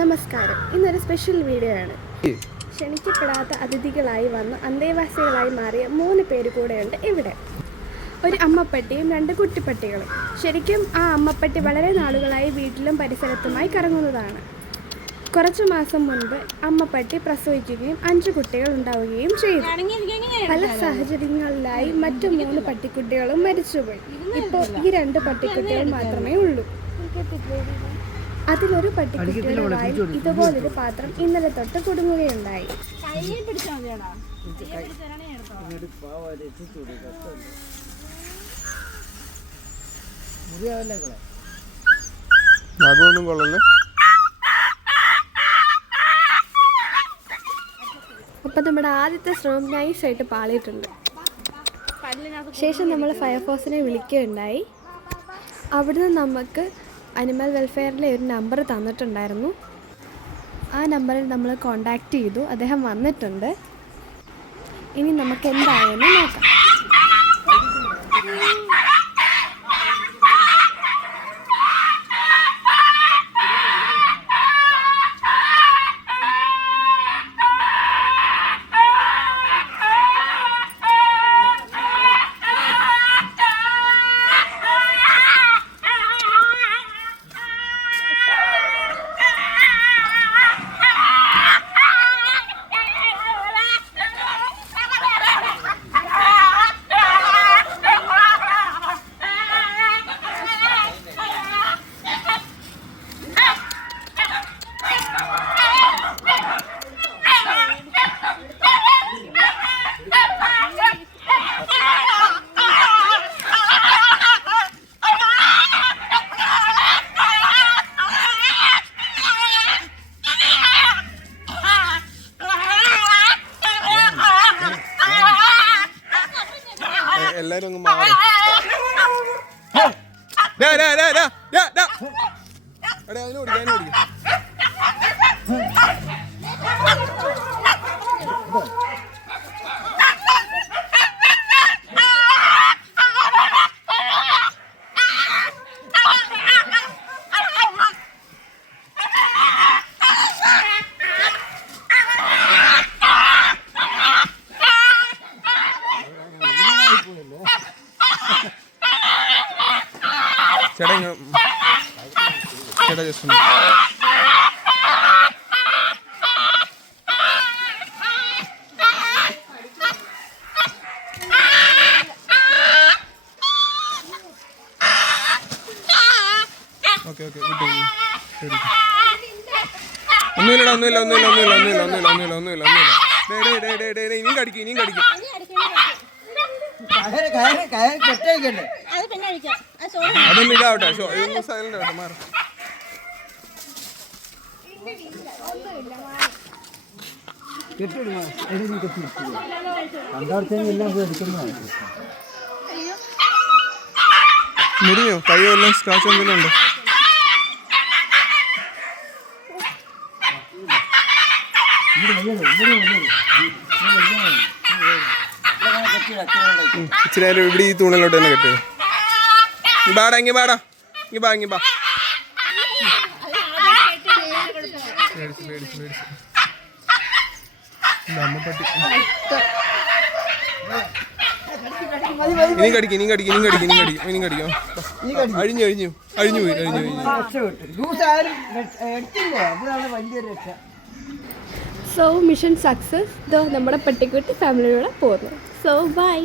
നമസ്കാരം. ഇന്നൊരു special video ആണ്. ക്ഷണിക്കപ്പെടാത്ത അതിഥികളായി വന്ന് അന്തേവാസികളായി മാറിയ 3 പേര് കൂടെയുണ്ട് ഇവിടെ. ഒരു അമ്മപ്പട്ടിയും 2 കുട്ടിപ്പട്ടികളും. ശരിക്കും ആ അമ്മപ്പട്ടി വളരെ നാളുകളായി വീട്ടിലും പരിസരത്തുമായി കറങ്ങുന്നതാണ്. കുറച്ചു മാസം മുൻപ് അമ്മപ്പട്ടി പ്രസവിക്കുകയും 5 കുട്ടികൾ ഉണ്ടാവുകയും ചെയ്തു. പല സാഹചര്യങ്ങളിലായി മറ്റു 3 പട്ടിക്കുട്ടികളും മരിച്ചുപോയി. ഇപ്പോൾ ഈ 2 പട്ടിക്കുട്ടികൾ മാത്രമേ ഉള്ളൂ. അതിലൊരു പട്ടിക്കുട്ടിയുടെ വായിൽ ഇതുപോലൊരു പാത്രം ഇന്നലെ തൊട്ട് കുടുങ്ങുകയുണ്ടായി. അപ്പം നമ്മുടെ ആദ്യത്തെ ശ്രമം നൈസായിട്ട് പാളിയിട്ടുണ്ട്. ശേഷം നമ്മൾ ഫയർഫോഴ്സിനെ വിളിക്കുകയുണ്ടായി. അവിടുന്ന് നമുക്ക് അനിമൽ വെൽഫെയറിലെ ഒരു നമ്പർ തന്നിട്ടുണ്ടായിരുന്നു. ആ നമ്പറിൽ നമ്മൾ കോണ്ടാക്ട് ചെയ്തു. അദ്ദേഹം വന്നിട്ടുണ്ട്. ഇനി നമുക്ക് എന്തായെന്ന് നോക്കാം. എല്ലാരും ഒന്ന് മാറി. ചേട്ടാ ജസ്റ്റ് ഓക്കെ ഒന്നുമില്ല ഇനിയും കടിക്കും അതൊന്നും ഇതാവട്ടെ. സൈലന്റ് ആവട്ടെ. മാറി മുറിയോ കയ്യോ എല്ലാം സ്ക്രാച്ച് എന്തെങ്കിലും ഉണ്ടോ? ഇച്ചിരി നേരം ഇവിടെ ഈ തൂണിലോട്ട് തന്നെ കെട്ടിയോ. ഇങ്ങി ബാ. ഇനിയും കടിക്കും. അഴിഞ്ഞു പോയി. So mission success. നമ്മുടെ പട്ടിക്കുട്ടി ഫാമിലിയോടെ പോകുന്നു. So by.